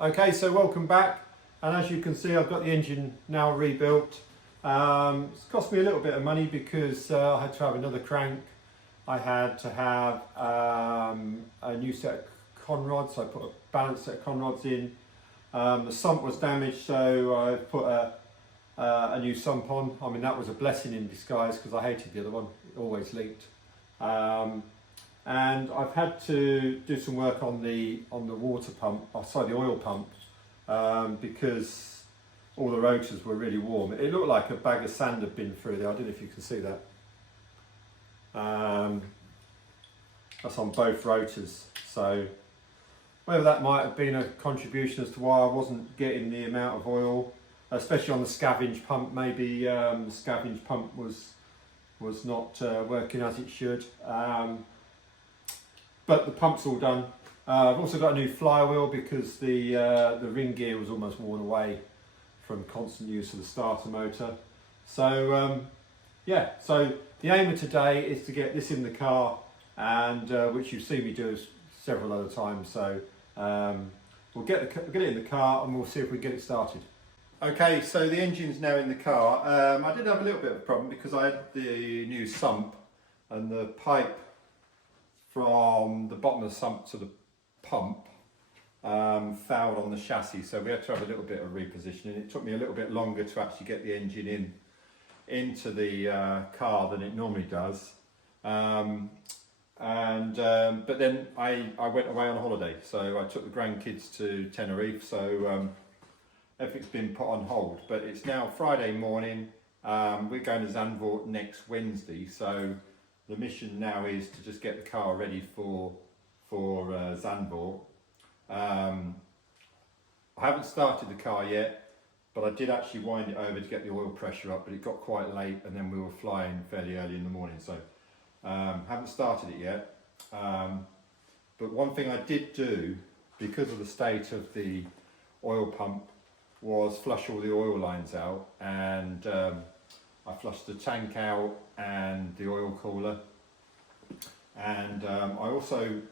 Okay, so welcome back, and as you can see I've got the engine now rebuilt. It's cost me a little bit of money because I had to have another crank. I had to have a new set of conrods, so I put a balanced set of conrods in. The sump was damaged, so I put a new sump on. I mean, that was a blessing in disguise because I hated the other one, it always leaked. And I've had to do some work on the water pump, the oil pump, because all the rotors were really warm. It looked like a bag of sand had been through there. I don't know if you can see that. That's on both rotors. So whether that might have been a contribution as to why I wasn't getting the amount of oil, especially on the scavenge pump. Maybe the scavenge pump was not working as it should. But the pump's all done. I've also got a new flywheel because the ring gear was almost worn away from constant use of the starter motor. So yeah, so the aim of today is to get this in the car, and which you've seen me do several other times. So we'll get it in the car and we'll see if we get it started. Okay, so the engine's now in the car. I did have a little bit of a problem because I had the new sump and the pipe from the bottom of the sump to the pump fouled on the chassis, so we had to have a little bit of repositioning. It took me a little bit longer to actually get the engine into the car than it normally does. But then I went away on holiday, so I took the grandkids to Tenerife, so everything's been put on hold. But it's now Friday morning. We're going to Zandvoort next Wednesday, so the mission now is to just get the car ready for Zandvoort. I haven't started the car yet, but I did actually wind it over to get the oil pressure up, but it got quite late and then we were flying fairly early in the morning, so haven't started it yet. But one thing I did do, because of the state of the oil pump, was flush all the oil lines out, and I flushed the tank out and the oil cooler, and I also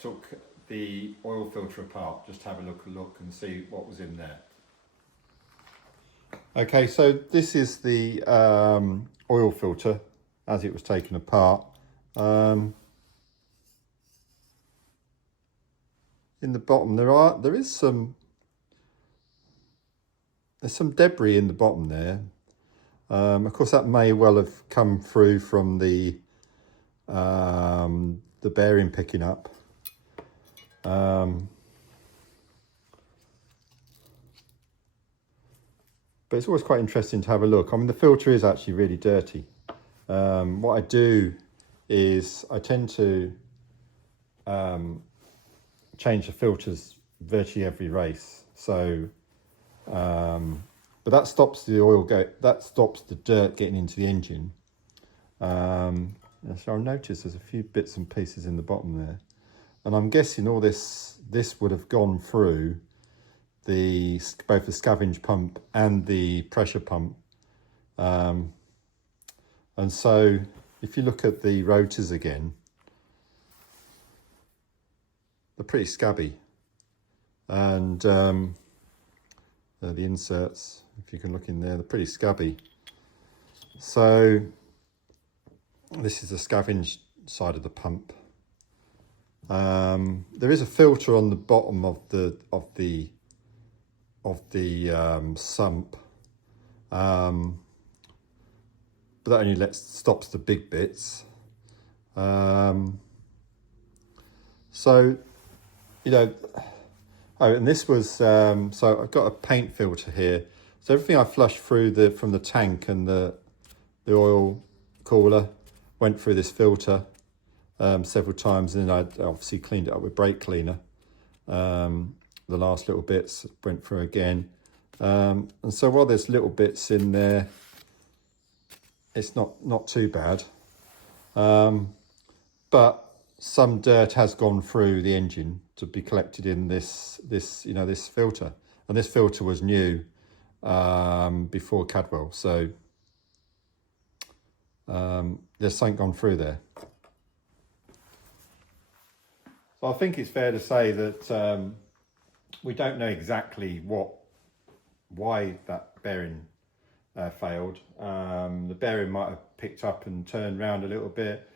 took the oil filter apart just to have a look and see what was in there. Okay, so this is the oil filter as it was taken apart. In the bottom there's some debris in the bottom there. Of course, that may well have come through from the bearing picking up. But it's always quite interesting to have a look. I mean, the filter is actually really dirty. What I do is I tend to change the filters virtually every race. So, but that stops the dirt getting into the engine. So I'll notice there's a few bits and pieces in the bottom there, and I'm guessing all this would have gone through both the scavenge pump and the pressure pump. And so if you look at the rotors again, they're pretty scabby, and the inserts, if you can look in there, they're pretty scabby. So this is the scavenge side of the pump. There is a filter on the bottom of the sump, but that only stops the big bits. So, you know, oh, and this was so I've got a paint filter here. So everything I flushed through from the tank and the oil cooler went through this filter several times, and then I obviously cleaned it up with brake cleaner. The last little bits went through again, and so while there's little bits in there, it's not too bad, but some dirt has gone through the engine to be collected in this filter, and this filter was new before Cadwell, so there's something gone through there. So I think it's fair to say that we don't know exactly why that bearing failed. The bearing might have picked up and turned round a little bit.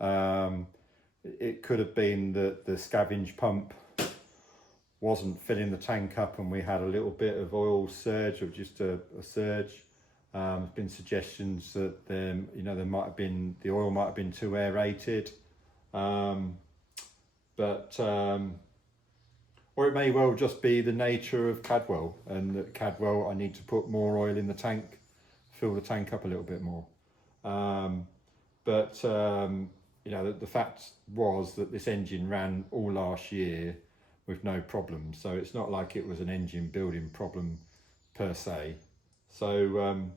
It could have been that the scavenge pump wasn't filling the tank up and we had a little bit of oil surge, or just a surge. There's been suggestions that there might have been, the oil might have been too aerated, or it may well just be the nature of Cadwell, and that Cadwell, I need to put more oil in the tank, fill the tank up a little bit more. The fact was that this engine ran all last year with no problems, so it's not like it was an engine building problem per se. So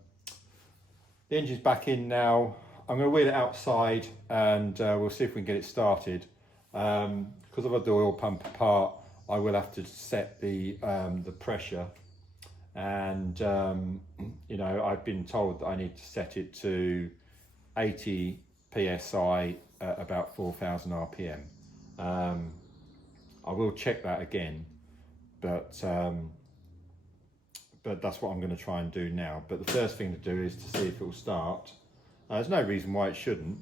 the engine's back in now. I'm going to wheel it outside and we'll see if we can get it started. Because I've had the oil pump apart, I will have to set the pressure, and I've been told that I need to set it to 80 psi at about 4,000 rpm. I will check that again, but that's what I'm going to try and do now. But the first thing to do is to see if it will start. There's no reason why it shouldn't.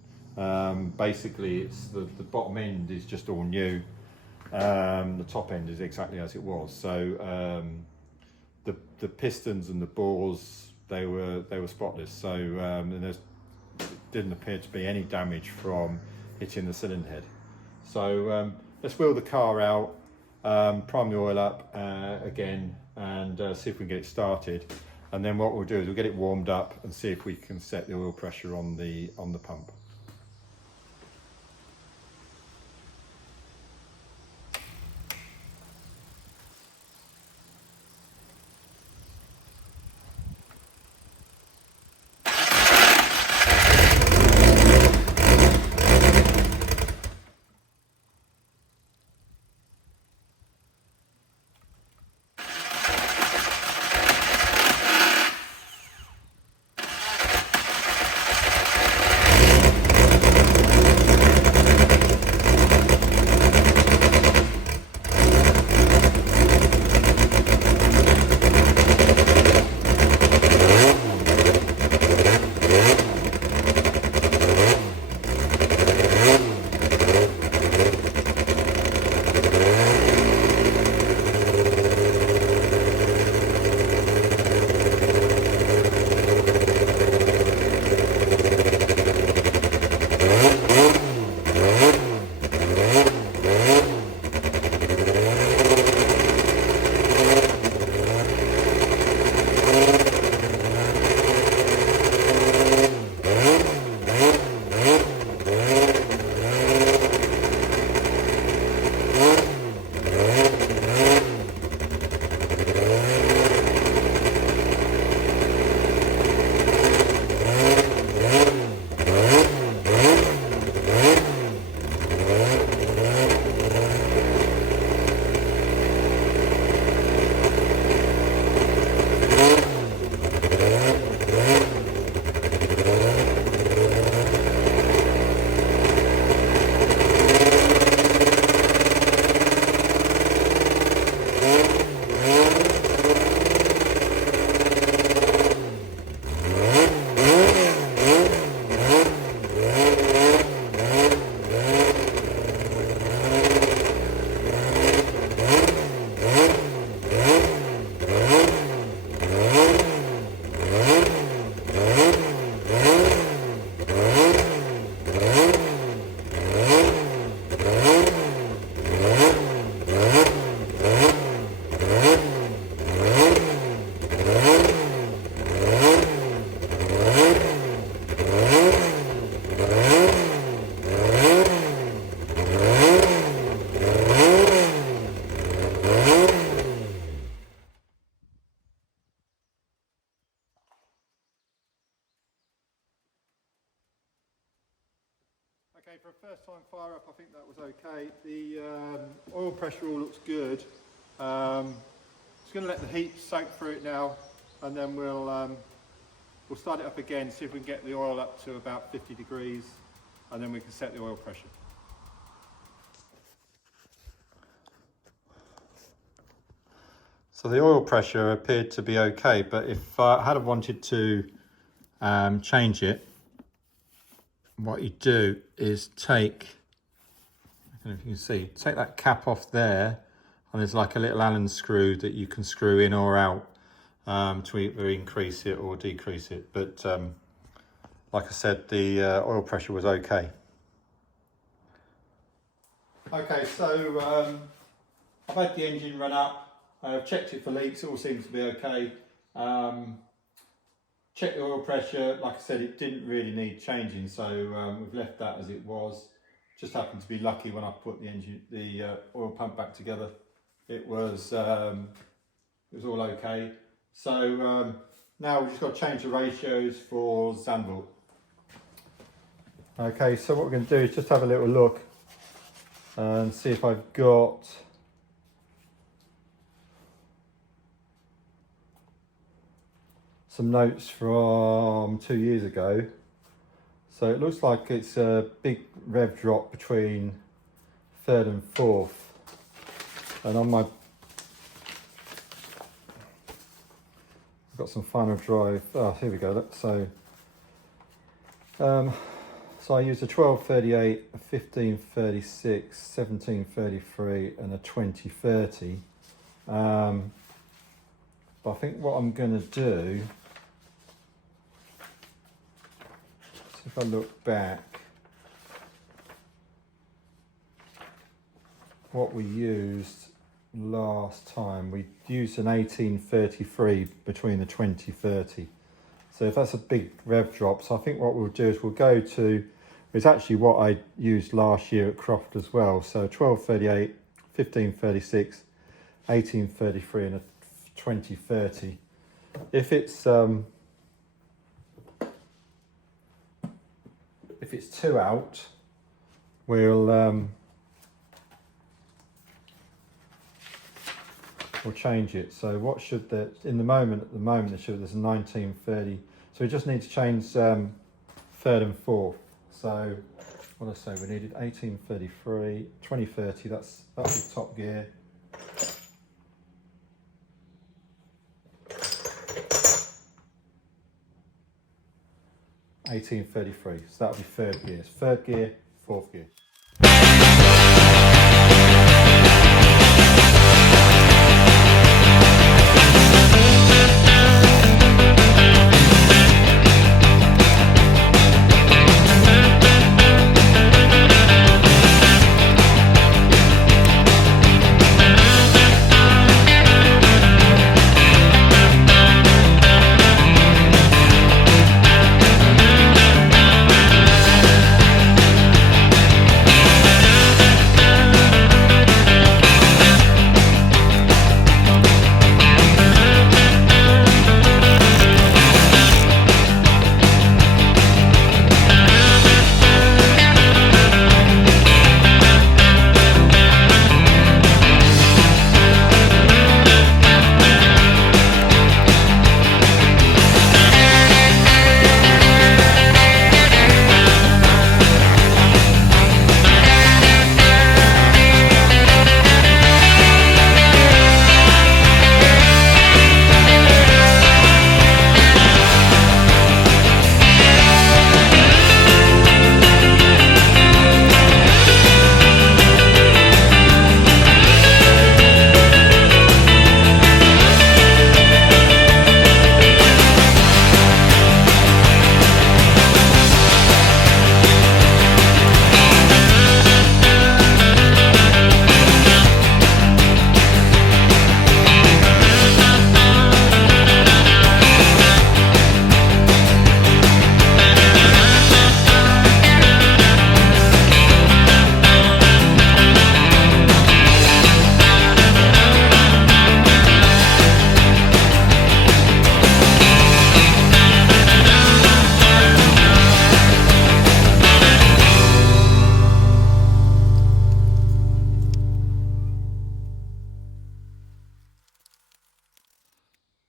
Basically, it's the bottom end is just all new. The top end is exactly as it was. So the pistons and the bores, they were spotless. So and there didn't appear to be any damage from hitting the cylinder head. So let's wheel the car out, prime the oil up again, and see if we can get it started. And then what we'll do is we'll get it warmed up and see if we can set the oil pressure on the pump. Okay, for a first time fire up, I think that was okay. The oil pressure all looks good. Just going to let the heat soak through it now, and then we'll start it up again, see if we can get the oil up to about 50 degrees, and then we can set the oil pressure. So the oil pressure appeared to be okay, but if I had wanted to change it, what you do is take, I don't know if you can see, take that cap off there, and there's like a little Allen screw that you can screw in or out to either increase it or decrease it. But like I said, the oil pressure was okay. Okay, so I've had the engine run up. I've checked it for leaks, it all seems to be okay. Checked the oil pressure, like I said, it didn't really need changing, so we've left that as it was. Just happened to be lucky when I put the oil pump back together. It was all okay. So now we've just got to change the ratios for Zandvoort. Okay, so what we're going to do is just have a little look and see if I've got some notes from 2 years ago. So it looks like it's a big rev drop between third and fourth. And on my, I've got some final drive. Oh, here we go. Look, so I used a 1238, a 1536, 1733, and a 2030. But I think what I'm going to do, if I look back, what we used last time, we used an 1833 between the 2030. So if that's a big rev drop, so I think what we'll do is we'll go to, it's actually what I used last year at Croft as well. So 1238, 1536, 1833 and a 2030. If it's 2 out, we'll change it. So what should that, at the moment there's a 1930, so we just need to change third and fourth. So what I say, we needed 1833, 2030, that's the top gear. $18.33, so that'll be third gear. Third gear, fourth gear.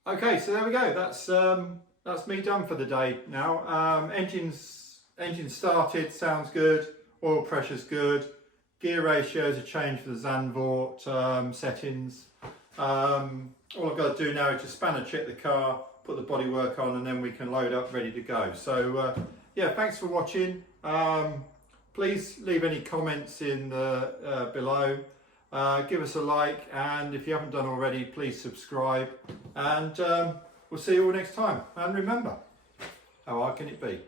Okay, so there we go. That's me done for the day now. Engine started, sounds good. Oil pressure's good. Gear ratios are changed for the Zandvoort settings. All I've got to do now is just spanner check the car, put the bodywork on, and then we can load up ready to go. So yeah, thanks for watching. Please leave any comments in the below. Give us a like, and if you haven't done already, please subscribe, and we'll see you all next time. And remember, how hard can it be?